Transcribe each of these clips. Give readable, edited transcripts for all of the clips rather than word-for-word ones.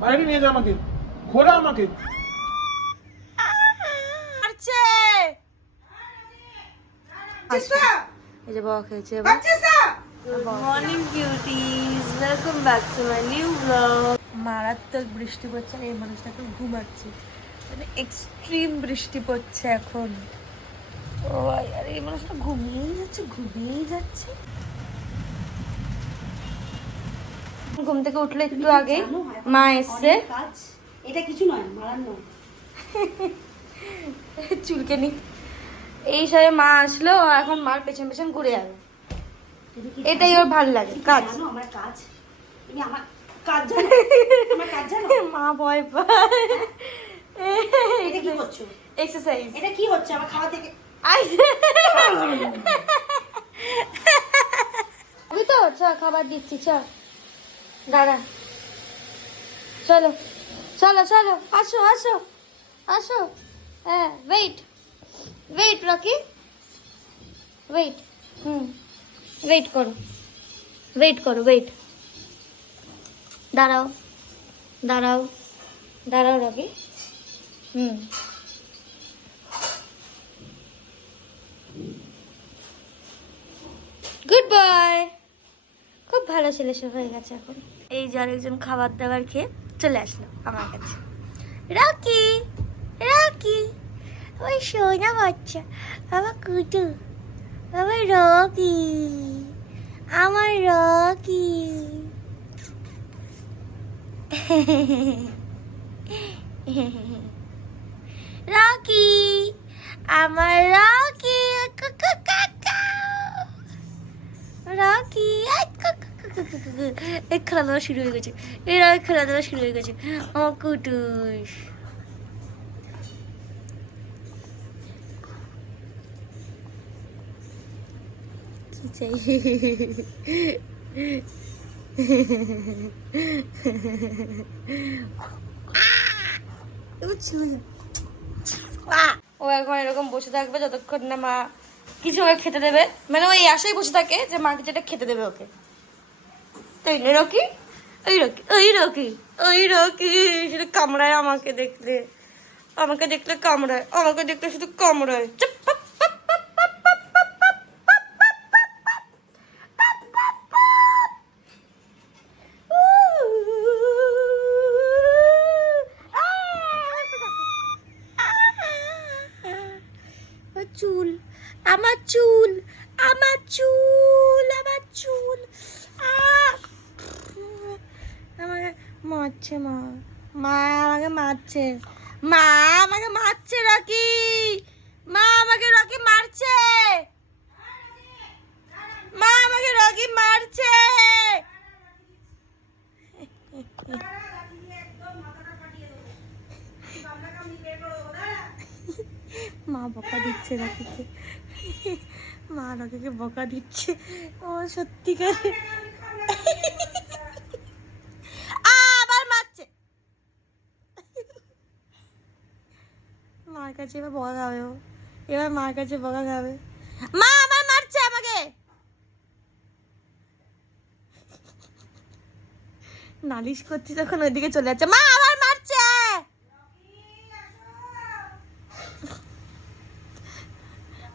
বাইরে নিয়ে যা আমাকে, খোলা আমাকে। এই যে বাবা খেয়েছে। Good morning beauties, welcome back to my new blog. মারাত্মক বৃষ্টি পড়ছে, এই মানুষটাকে ঘুমাচ্ছে, মানে এক্সট্রিম বৃষ্টি পড়ছে এখন। ও আর এই মানুষটা ঘুমিয়েই যাচ্ছে। ঘুম থেকে উঠলে একটু আগে মা এসছে। এটা কিছু নয়, মারার নয়। চুলকে নি এই সবে মা আসলো, এখন মার পেছন পেছন ঘুরে যাবে, এটাই ওর ভালো লাগে কাজ। আমার কাজ, তুমি আমার কাজ জানো? আমার কাজ জানো? মা ভয় পায়। এটা কি করছো? এক্সারসাইজ। এটা কি হচ্ছে? আমার খাওয়া থেকে আমি তো চ খাবার দিচ্ছি, চ দাঁড়া, চলো চলো চলো, আসো আসো আসো। হ্যাঁ, ওয়েট রকি, ওয়েট। ওয়েট করো দাঁড়াও রকি। গুড বয়, খুব ভালো ছেলে সে হয়ে গেছে এখন। এই যে আরেকজন খাবার দাবার খেয়ে চলে আসলো আমার কাছে। রকি ওই সোনা বাচ্চা, বাবা কুটু, বাবা রকি, আমার রকি। রকি, আমার রকি, রকি। এই খেলাধুলা শুরু হয়ে গেছে, আমার কুটুস। কি চাই? ও এখন এরকম বসে থাকবে যতক্ষণ না মা কিছু ওকে খেতে দেবে, মানে ওই আশাই বসে থাকে যে মাকে যেটা খেতে দেবে ওকে, তাই না রকি? ওই রকি শুধু কামড়ায় আমাকে দেখলে, শুধু কামড়ায়। চুপ। আমার চুল আমাকে মারছে, মা আমাকে মারছে রকি, রকি মারছে, রকি মারছে। মা বকা দিচ্ছে রকিকে, বকা দিচ্ছে। ও সত্যিকারে আবার মারছে। মার কাছে এবার বকা খাবে ও, মার কাছে বকা খাবে। মা আবার মারছে আমাকে, নালিশ করছি তখন ওইদিকে চলে যাচ্ছে, মা আবার মারছে।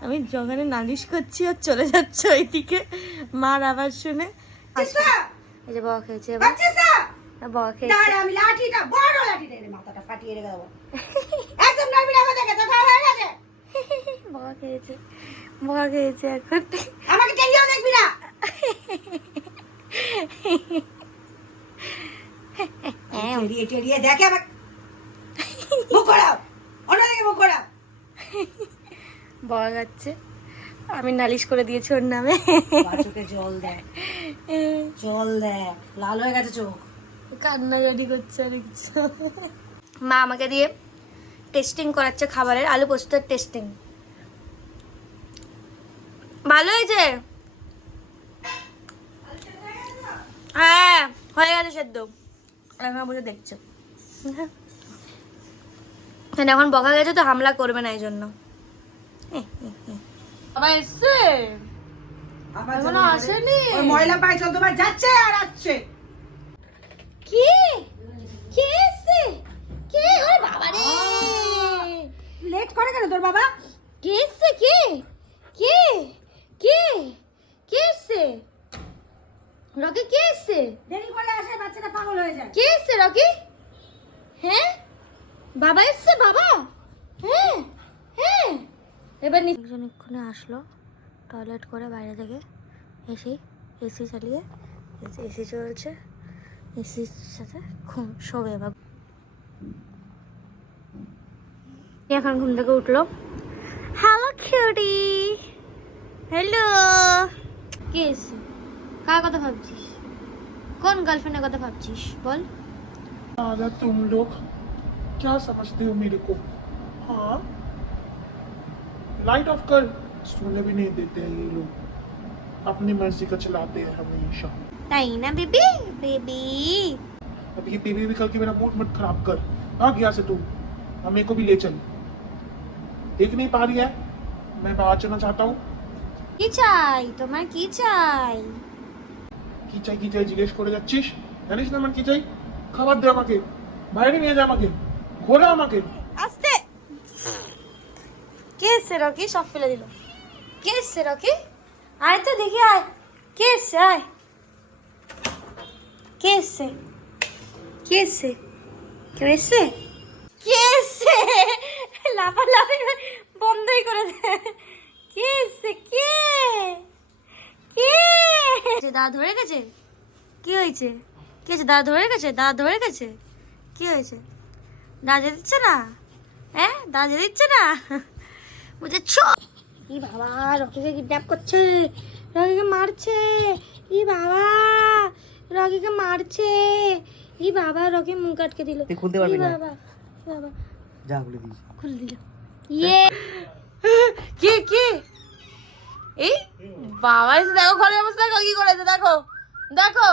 আমি যখন নালিশ করছি আর চলে যাচ্ছে ওইদিকে, মার আবার শুনে। এই যে বকা খেয়েছে, বকা খেয়েছে। আমি লাঠিটা, বড় লাঠিটা এনে মাথাটা ফাটিয়ে রেখে দেবো। একদম নড়বি না, আমাকে দেখে তো খাওয়া হয়ে গেছে। বকা খেয়েছে এখন। আমাকে টেলিও দেখবি না। টেরিয়ে দেখে আমাকে মুখ করাও, অন্যদিকে মুখ করাও। বকা খাচ্ছে, আমি নালিশ করে দিয়েছি ওর নামে। চোখে জল দেয়, লাল হয়ে গেছে চোখ, কান্নাকাটি করছে আর কিছু। মা আমাকে দিয়ে টেস্টিং করাচ্ছে খাবারের, আলু পোস্তর টেস্টিং। ভালো হয়েছে? হ্যাঁ হয়ে গেছে সেদ্ধ, এখন বসে দেখছো। এখন বকা গেছে তো হামলা করবে না এই জন্য। বাবা এসছে? এখনো আসেনি? ময়লা পায়ে চলতে যাচ্ছে আর আসছে। কি কি দেরি করে আসে বাচ্চাটা পাগল হয়ে যায়। কে এসছে রকি? হ্যাঁ বাবা এসছে, বাবা? হ্যাঁ হ্যাঁ। এবার একজন এক্ষুনি আসলো টয়লেট করে বাইরে থেকে, এসি চালিয়ে, এসি চলছে, এসির সাথে ঘুম শোবে। এবার এখন ঘুম থেকে উঠলো। Hello cutie, hello. কে এসছে? কার কথা ভাবছিস? কোন গার্লফ্রেন্ডের কথা ভাবছিস বল? दादा तुम लोग क्या समझते हो मेरे को? हाँ, लाइट ऑफ कर। सोने भी नहीं देते हैं ये लोग, अपनी मर्जी का चलाते हैं हमेशा। তাই না বেবি? বেবি अब ये बेबी भी करके मेरा मूड मत खराब कर। भाग यहाँ से तू, अब मेरे को भी ले चल। देख नहीं पा रही है मैं बाहर चलना चाहता हूँ। কি চাই তোমার? কি চাই? কি চাই জিজ্ঞেস করে যাচ্ছিস? জানিস না আমার কি চাই? খাবার দে আমাকে, বাইরে নিয়ে যা আমাকে, ঘোরা আমাকে। আস্তে। কে এসছে রকি? সব ফেলে দিল। কে এসছে রকি? আয় তো দেখি, আয়। কে এসছে? আয়। কে এসছে? কে এসছে? কেউ এসছে? কে এসছে? লাফালাফি বন্ধই করে দে। কে এসছে? কে কে? দাঁত ধরে গেছে? কি হয়েছে? কি হয়েছে? দাঁত ধরে গেছে? দাঁত ধরে গেছে? কি হয়েছে? দাঁড়িয়ে দিচ্ছে না? হ্যাঁ দাঁড়িয়ে দিচ্ছে না? বুঝেছ? ই বাবা, রকিকে কিডন্যাপ করছে, রকিকে মারছে। ই বাবা, রকিকে মারছে। ই বাবা, রকি মুখ আটকে দিল। তুই খুলতে পারবি না। বাবা বাবা যা খুলে দিস। খুলে দিল। ইয়ে কি কি? এই বাবা এসে দেখো ঘরের অবস্থা, দেখো কি করেছে, দেখো দেখো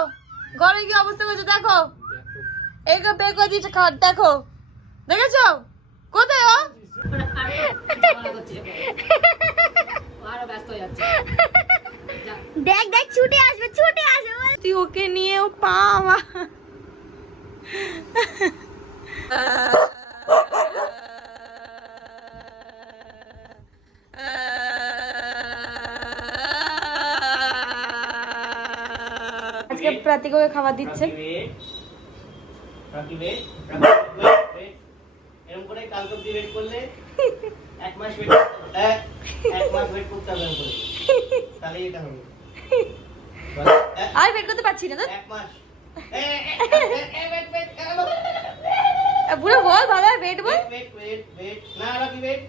ঘরে কি অবস্থা করেছে, দেখো এইগুলো বের করে দিয়েছে খাট, দেখো দেখেছো? কোথায় ও? দেখ দেখ ছুটে আসবে, ছুটে আসবে। তুই ওকে নিয়ে ও পা আমার। আজকে প্রাতিক ওকে খাবার দিচ্ছে। এরকম করে কাল অবধি ওয়েট করলে এক মাস ওয়েট করতে হবে এরকম করে, তাহলে এটা হবে। আর বের করতে পারছি না তো। এক মাস পুরো বল ভালো, ওয়েট বল, না রকি ওয়েট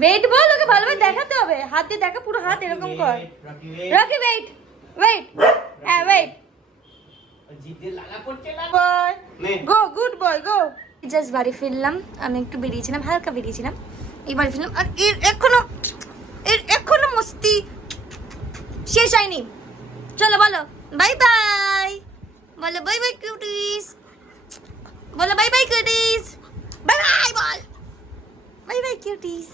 ওয়েট বল। ওকে ভালোভাবে দেখাতে হবে, হাত দিয়ে দেখা, পুরো হাত এরকম কর। রকি ওয়েট ওয়েট, হ্যাঁ ওয়েট। জিভ দিয়ে লাগা পড়ছে না। বয় নে। গো, গুড বয় গো। জাস্ট বাড়ি ফিরলাম, আমি একটু বেরিয়েছিলাম, হালকা বেরিয়েছিলাম, এই বাড়ি ফিরলাম। আর এর এখনো মস্তি শেষ হয়নি। চলো বলো বাই বাই, বলো বাই বাই কিউটিস, বলো bye bye cuties, bye bye বল, বাই বাই কিউটিস।